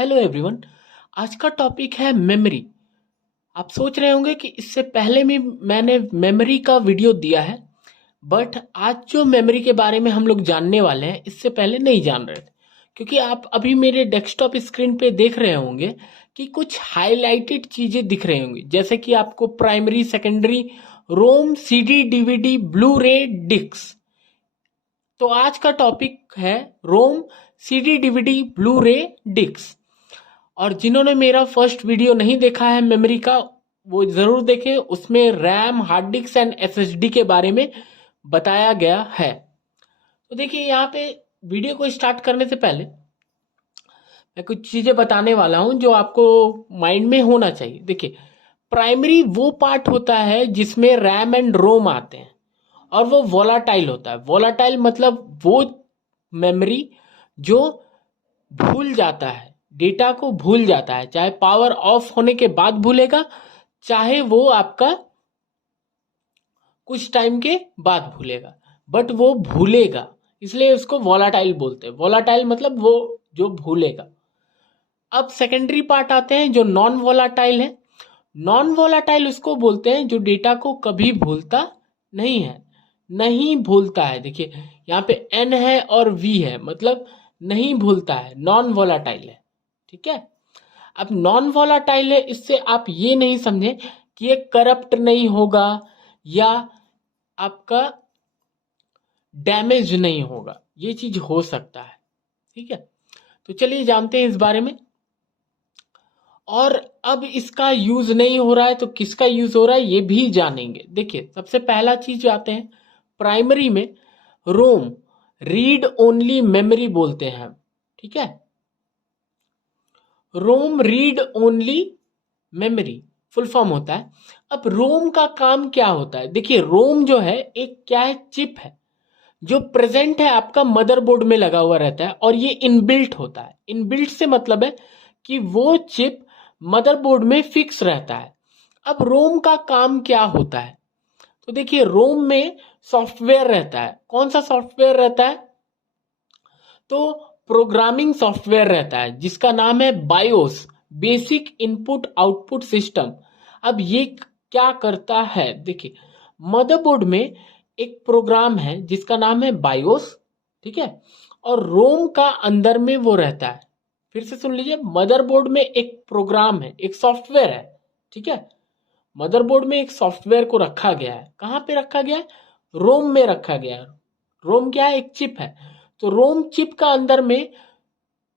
Hello everyone. आज का topic है मेमोरी। आप सोच रहे होंगे कि इससे पहले भी मैंने मेमोरी का वीडियो दिया है, बट आज जो मेमोरी के बारे में हम लोग जानने वाले हैं इससे पहले नहीं जान रहे थे, क्योंकि आप अभी मेरे डेस्कटॉप स्क्रीन पे देख रहे होंगे कि कुछ हाईलाइटेड चीज़ें दिख रही होंगी, जैसे कि आपको प्राइमरी, सेकेंडरी, रोम, CD, DVD, blu-ray, disc. तो आज का टॉपिक है रोम, CD, DVD, blu-ray, disc. और जिन्होंने मेरा फर्स्ट वीडियो नहीं देखा है मेमोरी का, वो जरूर देखें। उसमें RAM, hard disk and SSD के बारे में बताया गया है। तो देखिए, यहाँ पे वीडियो को स्टार्ट करने से पहले मैं कुछ चीजें बताने वाला हूं जो आपको माइंड में होना चाहिए। देखिए, प्राइमरी वो पार्ट होता है जिसमें रैम एंड रोम आते हैं, और वो वोलाटाइल होता है। वोलाटाइल मतलब वो मेमोरी जो भूल जाता है, डेटा को भूल जाता है, चाहे पावर ऑफ होने के बाद भूलेगा, चाहे वो आपका कुछ टाइम के बाद भूलेगा, बट वो भूलेगा। इसलिए उसको वोलाटाइल बोलते हैं। वोलाटाइल मतलब वो जो भूलेगा। अब सेकेंडरी पार्ट आते हैं जो नॉन वोलाटाइल है। नॉन वोलाटाइल उसको बोलते हैं जो डेटा को कभी भूलता नहीं है, नहीं भूलता है। देखिए, यहाँ पे एन है और वी है, मतलब नहीं भूलता है, नॉन वोलाटाइल है। ठीक है। अब नॉन वोलाटाइल है, इससे आप ये नहीं समझे कि ये करप्ट नहीं होगा या आपका डैमेज नहीं होगा, ये चीज हो सकता है। ठीक है। तो चलिए जानते हैं इस बारे में। और अब इसका यूज नहीं हो रहा है तो किसका यूज हो रहा है ये भी जानेंगे। देखिए, सबसे पहला चीज आते हैं प्राइमरी में रोम, रीड ओनली मेमोरी बोलते हैं हम। ठीक है। ROM read only memory full form होता है। अब रोम का काम क्या होता है? देखिए, रोम जो है एक क्या है, चिप है जो प्रेजेंट है आपका मदरबोर्ड में लगा हुआ रहता है, और ये इनबिल्ट होता है। इनबिल्ट से मतलब है कि वो चिप मदरबोर्ड में फिक्स रहता है। अब रोम का काम क्या होता है? तो देखिए, रोम में सॉफ्टवेयर रहता है। कौन सा सॉफ्टवेयर रहता है? तो प्रोग्रामिंग सॉफ्टवेयर रहता है जिसका नाम है BIOS, basic input output system. अब ये क्या करता है? देखिए, मदरबोर्ड में एक प्रोग्राम है जिसका नाम है बायोस। ठीक है। और रोम का अंदर में वो रहता है। फिर से सुन लीजिए, मदरबोर्ड में एक प्रोग्राम है, एक सॉफ्टवेयर है। ठीक है। मदरबोर्ड में एक सॉफ्टवेयर को रखा गया है। कहाँ पे रखा गया है? रोम में रखा गया है। रोम क्या है? एक चिप है। तो रोम चिप का अंदर में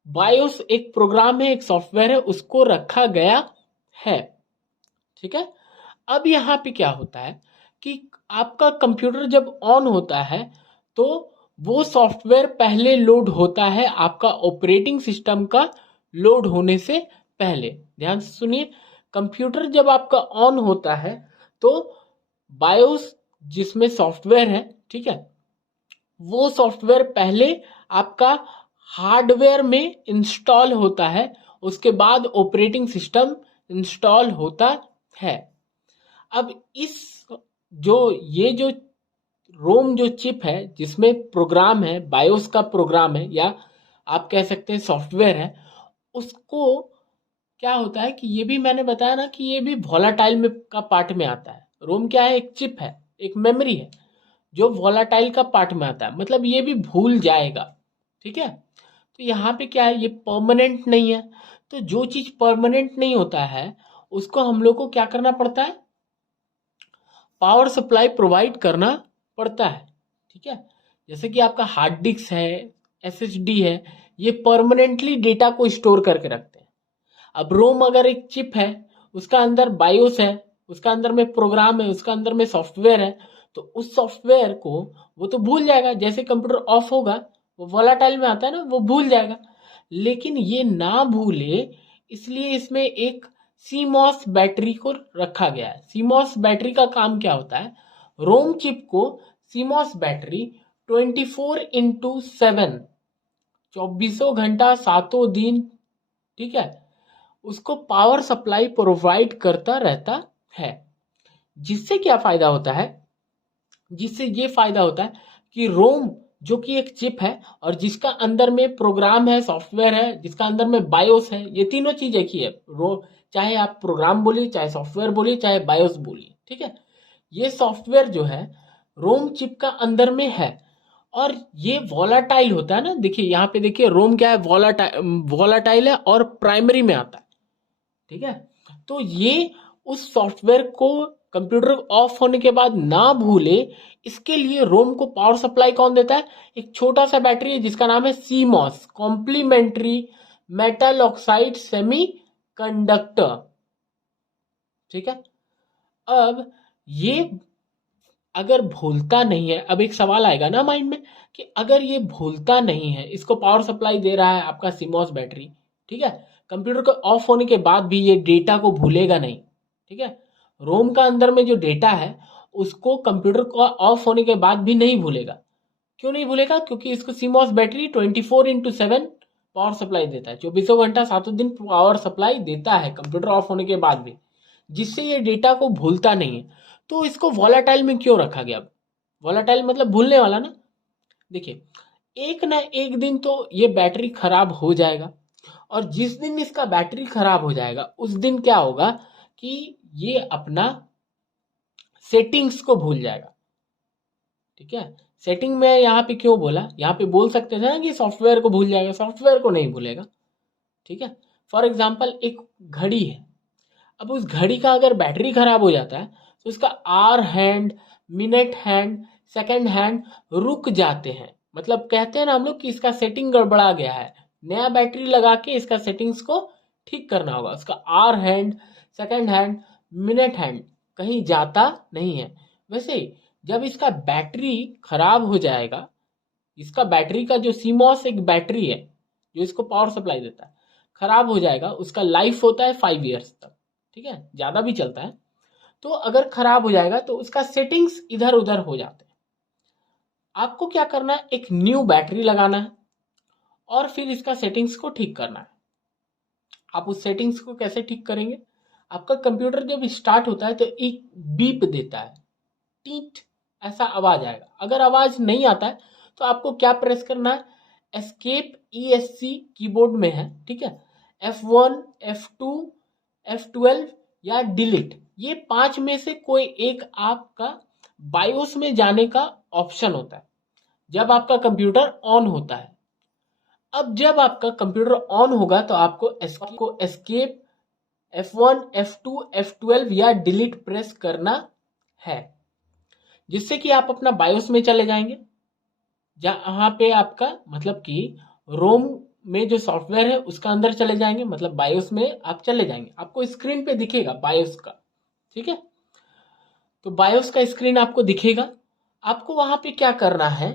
बायोस एक प्रोग्राम है, एक सॉफ्टवेयर है, उसको रखा गया है। ठीक है। अब यहाँ पे क्या होता है कि आपका कंप्यूटर जब ऑन होता है तो वो सॉफ्टवेयर पहले लोड होता है आपका ऑपरेटिंग सिस्टम का लोड होने से पहले। ध्यान से सुनिए, कंप्यूटर जब आपका ऑन होता है तो बायोस जिसमें सॉफ्टवेयर है, ठीक है, वो सॉफ्टवेयर पहले आपका हार्डवेयर में इंस्टॉल होता है, उसके बाद ऑपरेटिंग सिस्टम इंस्टॉल होता है। अब इस जो ये जो रोम जो चिप है जिसमें प्रोग्राम है, बायोस का प्रोग्राम है, या आप कह सकते हैं सॉफ्टवेयर है, उसको क्या होता है कि ये भी मैंने बताया ना कि ये भी वोलाटाइल में का पार्ट में आता है। रोम क्या है? एक चिप है, एक मेमोरी है जो वोलाटाइल का पार्ट में आता है, मतलब ये भी भूल जाएगा। ठीक है। तो यहाँ पे क्या है, ये परमानेंट नहीं है। तो जो चीज परमानेंट नहीं होता है उसको हम लोग को क्या करना पड़ता है? पावर सप्लाई प्रोवाइड करना पड़ता है। ठीक है। जैसे कि आपका हार्ड डिस्क है, एसएसडी है, ये परमानेंटली डेटा को स्टोर करके रखते हैं। अब रोम अगर एक चिप है, उसका अंदर बायोस है, उसका अंदर में प्रोग्राम है, उसका अंदर में सॉफ्टवेयर है, तो उस सॉफ्टवेयर को वो तो भूल जाएगा। जैसे कंप्यूटर ऑफ होगा, वो वोलाटाइल में आता है ना, वो भूल जाएगा। लेकिन ये ना भूले इसलिए इसमें एक सीमॉस बैटरी को रखा गया है। सीमॉस बैटरी का काम क्या होता है? रोम चिप को सीमॉस बैटरी 24/7, 24 घंटा 7 दिन, ठीक है, उसको पावर सप्लाई प्रोवाइड करता रहता है। जिससे क्या फायदा होता है? जिससे ये फायदा होता है कि रोम जो कि एक चिप है और जिसका अंदर में प्रोग्राम है, सॉफ्टवेयर है, जिसका अंदर में बायोस है। ये तीनों चीज एक ही है। चाहे आप प्रोग्राम बोलिए, चाहे सॉफ्टवेयर बोलिए, चाहे बायोस बोलिए, ठीक है। ये सॉफ्टवेयर जो है रोम चिप का अंदर में है और ये वॉलाटाइल होता है ना। देखिए यहाँ पे, देखिए रोम क्या है, वॉलाटाइल है और प्राइमरी में आता है, ठीक है। तो ये उस सॉफ्टवेयर को कंप्यूटर ऑफ होने के बाद ना भूले, इसके लिए रोम को पावर सप्लाई कौन देता है? एक छोटा सा बैटरी है जिसका नाम है CMOS, complementary metal oxide semiconductor, ठीक है। अब ये अगर भूलता नहीं है, अब एक सवाल आएगा ना माइंड में कि अगर ये भूलता नहीं है, इसको पावर सप्लाई दे रहा है आपका सीमॉस बैटरी, ठीक है, कंप्यूटर को ऑफ होने के बाद भी ये डेटा को भूलेगा नहीं, ठीक है। रोम का अंदर में जो डेटा है उसको कंप्यूटर को ऑफ होने के बाद भी नहीं भूलेगा। क्यों नहीं भूलेगा? क्योंकि इसको सीमॉस बैटरी 24/7 पावर सप्लाई देता है, 24 घंटा 7 दिन पावर सप्लाई देता है कंप्यूटर ऑफ होने के बाद भी, जिससे ये डेटा को भूलता नहीं है। तो इसको वॉलाटाइल में क्यों रखा गया? वॉलाटाइल मतलब भूलने वाला ना। देखिए, एक ना एक दिन तो ये बैटरी खराब हो जाएगा और जिस दिन इसका बैटरी खराब हो जाएगा उस दिन क्या होगा कि ये अपना सेटिंग्स को भूल जाएगा, ठीक है। सेटिंग में यहाँ पे क्यों बोला? यहाँ पे बोल सकते थे ना कि सॉफ्टवेयर को भूल जाएगा, सॉफ्टवेयर को नहीं भूलेगा, ठीक है। फॉर एग्जाम्पल एक घड़ी है, अब उस घड़ी का अगर बैटरी खराब हो जाता है तो उसका hour hand, minute hand, second hand रुक जाते हैं। मतलब कहते हैं ना हम लोग कि इसका सेटिंग गड़बड़ा गया है, नया बैटरी लगा के इसका सेटिंग्स को ठीक करना होगा। उसका hour hand, second hand, minute hand कहीं जाता नहीं है। वैसे ही जब इसका बैटरी खराब हो जाएगा, इसका बैटरी का जो सीमॉस एक बैटरी है जो इसको पावर सप्लाई देता है, खराब हो जाएगा, उसका लाइफ होता है 5 years तक, ठीक है, ज्यादा भी चलता है। तो अगर खराब हो जाएगा तो उसका सेटिंग्स इधर उधर हो जाते हैं। आपको क्या करना है? एक न्यू बैटरी लगाना है और फिर इसका सेटिंग्स को ठीक करना है। आप उस सेटिंग्स को कैसे ठीक करेंगे? आपका कंप्यूटर जब स्टार्ट होता है तो एक बीप देता है, टीट ऐसा आवाज आएगा। अगर आवाज नहीं आता है तो आपको क्या प्रेस करना है? एस्केप ESC कीबोर्ड में है, ठीक है, F1, F2, F12 या डिलीट, ये 5 में से कोई एक आपका बायोस में जाने का ऑप्शन होता है जब आपका कंप्यूटर ऑन होता है। अब जब आपका कंप्यूटर ऑन होगा तो आपको एस्केप F1, F2, F12 या डिलीट प्रेस करना है, जिससे कि आप अपना बायोस में चले जाएंगे, जहां पे आपका मतलब कि रोम में जो सॉफ्टवेयर है उसका अंदर चले जाएंगे, मतलब बायोस में आप चले जाएंगे। आपको स्क्रीन पे दिखेगा बायोस का, ठीक है। तो बायोस का स्क्रीन आपको दिखेगा। आपको वहां पे क्या करना है?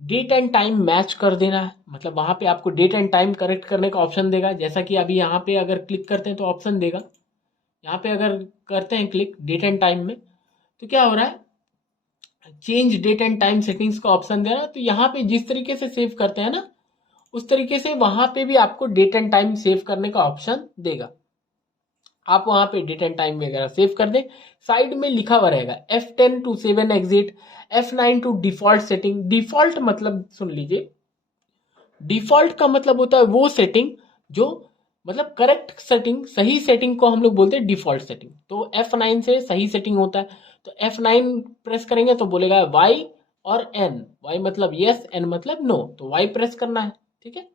डेट एंड टाइम मैच कर देना है। मतलब वहां पे आपको डेट एंड टाइम करेक्ट करने का ऑप्शन देगा, जैसा कि अभी यहाँ पे अगर क्लिक करते हैं तो ऑप्शन देगा। यहाँ पे अगर करते हैं क्लिक डेट एंड टाइम में तो क्या हो रहा है? Change date and time settings का ऑप्शन दे रहा है। तो यहाँ पे जिस तरीके से सेव करते हैं ना, उस तरीके से वहां पे भी आपको डेट एंड टाइम सेव करने का ऑप्शन देगा। आप वहां पे डेट एंड टाइम वगैरह सेव कर दें। साइड में लिखा हुआ रहेगा F10 to 7 exit, F9 to default setting. Default मतलब सुन लीजिए, डिफॉल्ट का मतलब होता है वो सेटिंग जो मतलब करेक्ट सेटिंग, सही सेटिंग को हम लोग बोलते हैं डिफॉल्ट सेटिंग। तो F9 से सही सेटिंग होता है। तो F9 प्रेस करेंगे तो बोलेगा Y और N, Y मतलब यस, N मतलब नो, तो Y प्रेस करना है, ठीक है।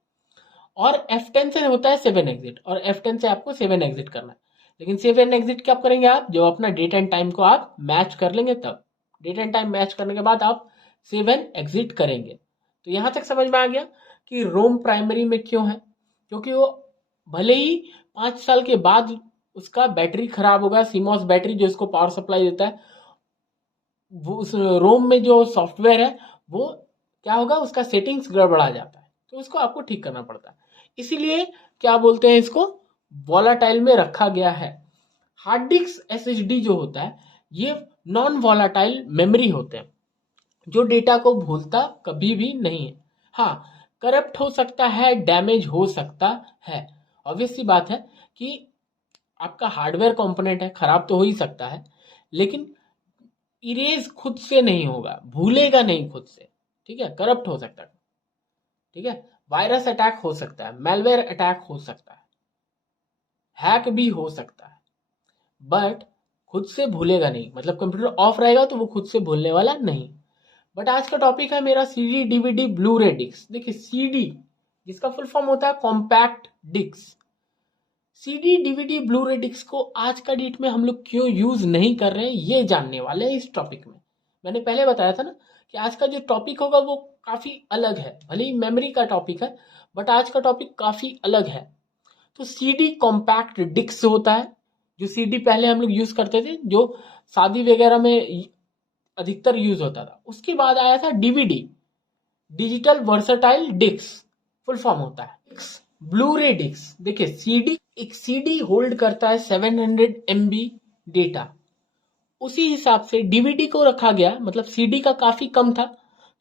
और F10 से होता है 7 एग्जिट, और F10 से आपको 7 एग्जिट करना है। लेकिन 7 एग्जिट क्या करेंगे आप? जब अपना डेट एंड टाइम को आप मैच कर लेंगे तब। डेट एंड टाइम मैच करने के बाद आप 7 एग्जिट करेंगे। तो यहां तक समझ में आ गया कि रोम प्राइमरी में क्यों है? क्योंकि वो भले ही 5 साल के बाद उसका बैटरी खराब होगा, सीमॉस बैटरी जो इसको पावर सप्लाई देता है, वो उस रोम में जो सॉफ्टवेयर है वो क्या होगा? उसका सेटिंग्स गड़बड़ा जाता है, तो उसको आपको ठीक करना पड़ता है। इसीलिए क्या बोलते हैं इसको? वॉलाटाइल में रखा गया है। हार्ड डिस्क SSD जो होता है ये नॉन वॉलाटाइल मेमोरी होते हैं जो डेटा को भूलता कभी भी नहीं है। हाँ, करप्ट हो सकता है, डैमेज हो सकता है, ऑब्वियस सी बात है कि आपका हार्डवेयर कंपोनेंट है, खराब तो हो ही सकता है, लेकिन इरेज खुद से नहीं होगा, भूलेगा नहीं खुद से, ठीक है, करप्ट हो सकता है, ठीक है, वायरस अटैक हो सकता है, मैलवेयर अटैक हो सकता है, हैक भी हो सकता है, बट खुद से भूलेगा नहीं, मतलब कंप्यूटर ऑफ रहेगा तो वो खुद से भूलने वाला नहीं। बट आज का टॉपिक है मेरा CD DVD blu-ray disc. देखिए सीडी जिसका फुल फॉर्म होता है compact disc, CD DVD blu-ray disc को आज का डेट में हम लोग क्यों यूज नहीं कर रहे हैं ये जानने वाले हैं इस टॉपिक में। मैंने पहले बताया था ना कि आज का जो टॉपिक होगा वो काफी अलग है, भले ही मेमोरी का टॉपिक है बट आज का टॉपिक काफी अलग है। तो सीडी कॉम्पैक्ट डिस्क होता है, जो सीडी पहले हम लोग यूज करते थे, जो शादी वगैरह में अधिकतर यूज होता था। उसके बाद आया था DVD, digital versatile disc full form होता है। ब्लू रे डिस्क, देखिए सीडी, एक सीडी होल्ड करता है 700 MB डेटा, उसी हिसाब से डीवीडी को रखा गया, मतलब सीडी का काफी कम था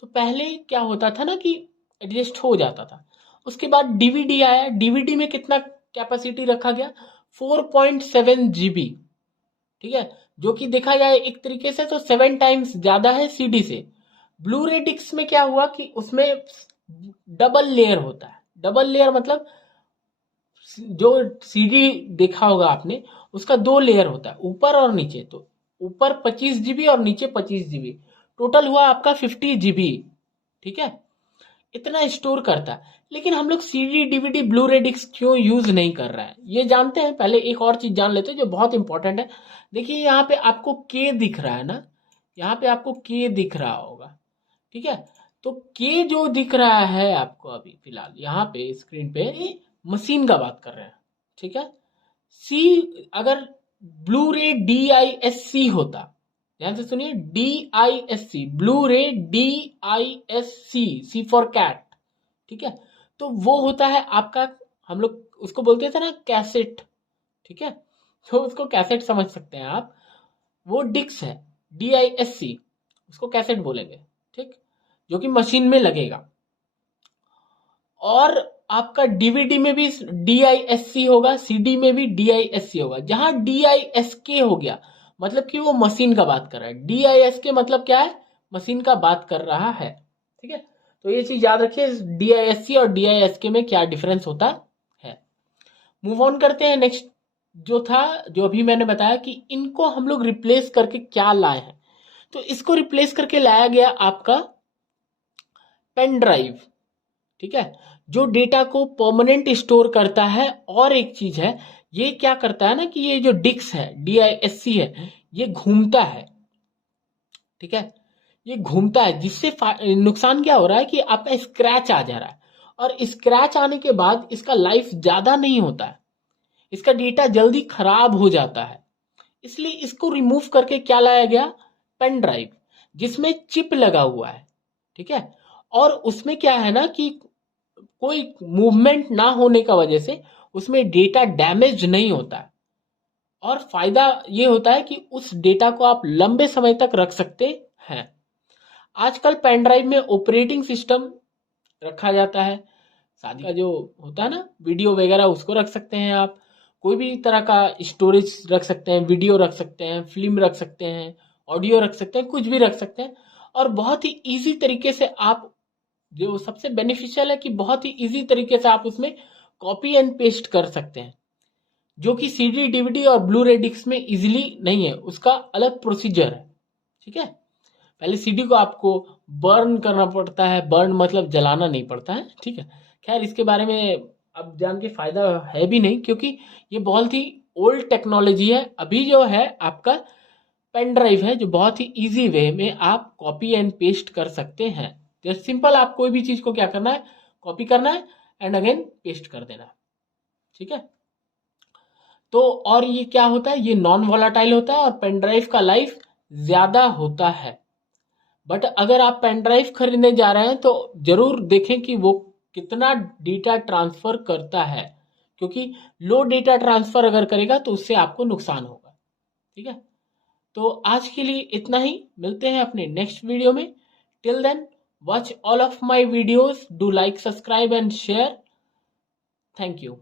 तो पहले क्या होता था ना कि एडजस्ट हो जाता था। उसके बाद डीवीडी आया, डीवीडी में कितना कैपेसिटी रखा गया 4.7 GB, ठीक है, जो कि देखा जाए एक तरीके से तो 7 टाइम्स ज्यादा है सीडी से। ब्लू रे डिस्क में क्या हुआ कि उसमें डबल लेयर होता है, डबल लेयर मतलब जो सीडी देखा होगा आपने उसका 2 लेयर होता है, ऊपर और नीचे। तो ऊपर 25 GB और नीचे 25 GB, टोटल हुआ आपका 50 GB, ठीक है, इतना स्टोर करता है। लेकिन हम लोग CD DVD blu-ray disc क्यों यूज नहीं कर रहा है ये जानते हैं। पहले एक और चीज जान लेते हैं जो बहुत इंपॉर्टेंट है। देखिए यहाँ पे आपको के दिख रहा है ना, यहाँ पे आपको के दिख रहा होगा, ठीक है। तो के जो दिख रहा है आपको अभी फिलहाल यहाँ पे स्क्रीन पे, मशीन का बात कर रहे हैं, ठीक है। सी अगर ब्लू रे DISC होता, ध्यान से सुनिए, DISC, ब्लू रे DISC, सी फॉर कैट, ठीक है। तो वो होता है आपका, हम लोग उसको बोलते थे ना कैसेट, ठीक है, तो उसको कैसेट समझ सकते हैं आप, वो डिस्क है DISC, उसको कैसेट बोलेंगे, ठीक, जो कि मशीन में लगेगा। और आपका डीवीडी में भी DISC होगा, सीडी में भी DISC होगा। जहां DISK हो गया मतलब कि वो मशीन का बात कर रहा है, DISK मतलब क्या है, मशीन का बात कर रहा है, ठीक है। तो ये चीज याद रखिए DISC और DISK में क्या डिफरेंस होता है। मूव ऑन करते हैं नेक्स्ट, जो था, जो अभी मैंने बताया कि इनको हम लोग रिप्लेस करके क्या लाए हैं। तो इसको रिप्लेस करके लाया गया आपका पेन ड्राइव, ठीक है, जो डेटा को परमानेंट स्टोर करता है। और एक चीज है, ये क्या करता है ना कि ये जो डिस्क है DISC है, ये घूमता है, ठीक है, ये घूमता है, जिससे नुकसान क्या हो रहा है कि आपका स्क्रैच आ जा रहा है। और स्क्रैच आने के बाद इसका लाइफ ज्यादा नहीं होता है, इसका डेटा जल्दी खराब हो जाता है। इसलिए इसको रिमूव करके क्या लाया गया, पेन ड्राइव, जिसमें चिप लगा हुआ है, ठीक है। और उसमें क्या है ना कि कोई मूवमेंट ना होने का वजह से उसमें डेटा डैमेज नहीं होता है। और फायदा ये होता है कि उस डेटा को आप लंबे समय तक रख सकते हैं। आजकल पेन ड्राइव में ऑपरेटिंग सिस्टम रखा जाता है, शादी का जो होता है ना वीडियो वगैरह उसको रख सकते हैं आप, कोई भी तरह का स्टोरेज रख सकते हैं, वीडियो रख सकते हैं, फिल्म रख सकते हैं, ऑडियो रख सकते हैं, कुछ भी रख सकते हैं। और बहुत ही इजी तरीके से आप, जो सबसे बेनिफिशियल है कि बहुत ही इजी तरीके से आप उसमें कॉपी एंड पेस्ट कर सकते हैं, जो कि सीडी डीवीडी और ब्लू रे डिस्क में इजीली नहीं है, उसका अलग प्रोसीजर है, ठीक है। पहले सीडी को आपको बर्न करना पड़ता है, बर्न मतलब जलाना नहीं पड़ता है, ठीक है। खैर इसके बारे में अब जान के फायदा है भी नहीं, क्योंकि ये बहुत ही ओल्ड टेक्नोलॉजी है। अभी जो है आपका पेन ड्राइव है जो बहुत ही इजी वे में आप कॉपी एंड पेस्ट कर सकते हैं। जस्ट सिंपल, आप कोई भी चीज को क्या करना है, कॉपी करना है एंड अगेन पेस्ट कर देना है, ठीक है। तो और ये क्या होता है, ये नॉन वॉलाटाइल होता है और पेन ड्राइव का लाइफ ज्यादा होता है। बट अगर आप पेन ड्राइव खरीदने जा रहे हैं तो जरूर देखें कि वो कितना डेटा ट्रांसफर करता है, क्योंकि लो डेटा ट्रांसफर अगर करेगा तो उससे आपको नुकसान होगा, ठीक है। तो आज के लिए इतना ही, मिलते हैं अपने नेक्स्ट वीडियो में। Till then watch all of my videos, do like, subscribe and share. Thank you.